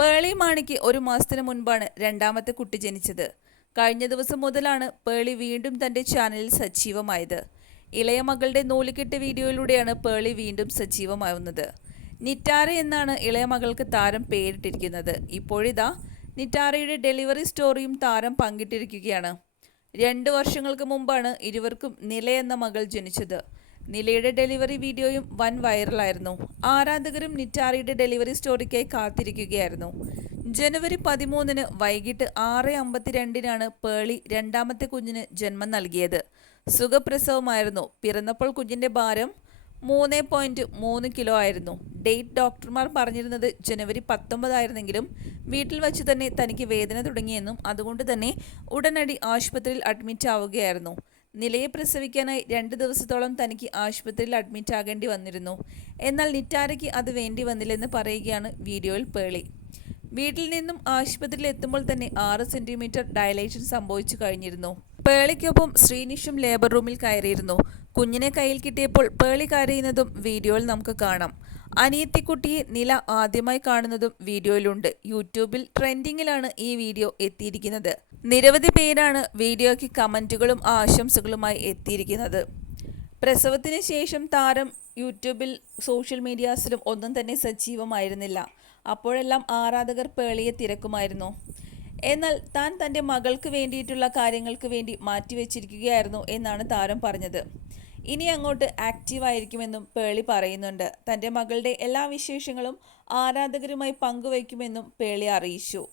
പേളി മാണിക്ക് ഒരു മാസത്തിന് മുൻപാണ് രണ്ടാമത്തെ കുട്ടി ജനിച്ചത്. കഴിഞ്ഞ ദിവസം മുതലാണ് പേളി വീണ്ടും തന്റെ ചാനലിൽ സജീവമായത്. ഇളയ മകളുടെ നൂലുകെട്ട് വീഡിയോയിലൂടെയാണ് പേളി വീണ്ടും സജീവമാവുന്നത്. നിറ്റാര എന്നാണ് ഇളയ മകൾക്ക് താരം പേരിട്ടിരിക്കുന്നത്. ഇപ്പോഴിതാ നിറ്റാരയുടെ ഡെലിവറി സ്റ്റോറിയും താരം പങ്കിട്ടിരിക്കുകയാണ്. രണ്ട് വർഷങ്ങൾക്ക് മുമ്പാണ് ഇരുവർക്കും നില എന്ന മകൾ ജനിച്ചത്. നിലയുടെ ഡെലിവറി വീഡിയോയും വൻ വൈറലായിരുന്നു. ആരാധകരും നിറ്റാറിയുടെ ഡെലിവറി സ്റ്റോറിക്കായി കാത്തിരിക്കുകയായിരുന്നു. ജനുവരി പതിമൂന്നിന് വൈകിട്ട് ആറ് അമ്പത്തിരണ്ടിനാണ് പേളി രണ്ടാമത്തെ കുഞ്ഞിന് ജന്മം നൽകിയത്. സുഖപ്രസവമായിരുന്നു. പിറന്നപ്പോൾ കുഞ്ഞിന്റെ ഭാരം മൂന്ന് പോയിന്റ് മൂന്ന് കിലോ ആയിരുന്നു. ഡേറ്റ് ഡോക്ടർമാർ പറഞ്ഞിരുന്നത് ജനുവരി പത്തൊമ്പതായിരുന്നെങ്കിലും വീട്ടിൽ വച്ച് തന്നെ തനിക്ക് വേദന തുടങ്ങിയെന്നും അതുകൊണ്ട് തന്നെ ഉടനടി ആശുപത്രിയിൽ അഡ്മിറ്റ് ആവുകയായിരുന്നു നിലയെ പ്രസവിക്കാനായി രണ്ട് ദിവസത്തോളം തനിക്ക് ആശുപത്രിയിൽ അഡ്മിറ്റ് ആകേണ്ടി വന്നിരുന്നു. എന്നാൽ നിറ്റാരയ്ക്ക് അത് വേണ്ടി വന്നില്ലെന്ന് പറയുകയാണ് വീഡിയോയിൽ പേളി. വീട്ടിൽ നിന്നും ആശുപത്രിയിൽ എത്തുമ്പോൾ തന്നെ ആറ് സെന്റിമീറ്റർ ഡയലേഷൻ സംഭവിച്ചു കഴിഞ്ഞിരുന്നു. പേളിക്കൊപ്പം ശ്രീനിഷും ലേബർ റൂമിൽ കയറിയിരുന്നു. കുഞ്ഞിനെ കയ്യിൽ കിട്ടിയപ്പോൾ പേളി കരയുന്നതും വീഡിയോയിൽ നമുക്ക് കാണാം. അനിയത്തിക്കുട്ടിയെ നില ആദ്യമായി കാണുന്നതും വീഡിയോയിലുണ്ട്. യൂട്യൂബിൽ ട്രെൻഡിങ്ങിലാണ് ഈ വീഡിയോ എത്തിയിരിക്കുന്നത്. നിരവധി പേരാണ് വീഡിയോയ്ക്ക് കമന്റുകളും ആശംസകളുമായി എത്തിയിരിക്കുന്നത്. പ്രസവത്തിന് ശേഷം താരം യൂട്യൂബിൽ സോഷ്യൽ മീഡിയാസിലും ഒന്നും തന്നെ സജീവമായിരുന്നില്ല. അപ്പോഴെല്ലാം ആരാധകർ പേളിയെ തിരക്കുമായിരുന്നു. എന്നാൽ താൻ തന്റെ മകൾക്ക് വേണ്ടിയിട്ടുള്ള കാര്യങ്ങൾക്ക് വേണ്ടി മാറ്റിവെച്ചിരിക്കുകയായിരുന്നു എന്നാണ് താരം പറഞ്ഞത്. ഇനി അങ്ങോട്ട് ആക്റ്റീവ് ആയിരിക്കുമെന്നും പേളി പറയുന്നുണ്ട്. തന്റെ മകളുടെ എല്ലാ വിശേഷങ്ങളും ആരാധകരുമായി പങ്കുവയ്ക്കുമെന്നും പേളി അറിയിച്ചു.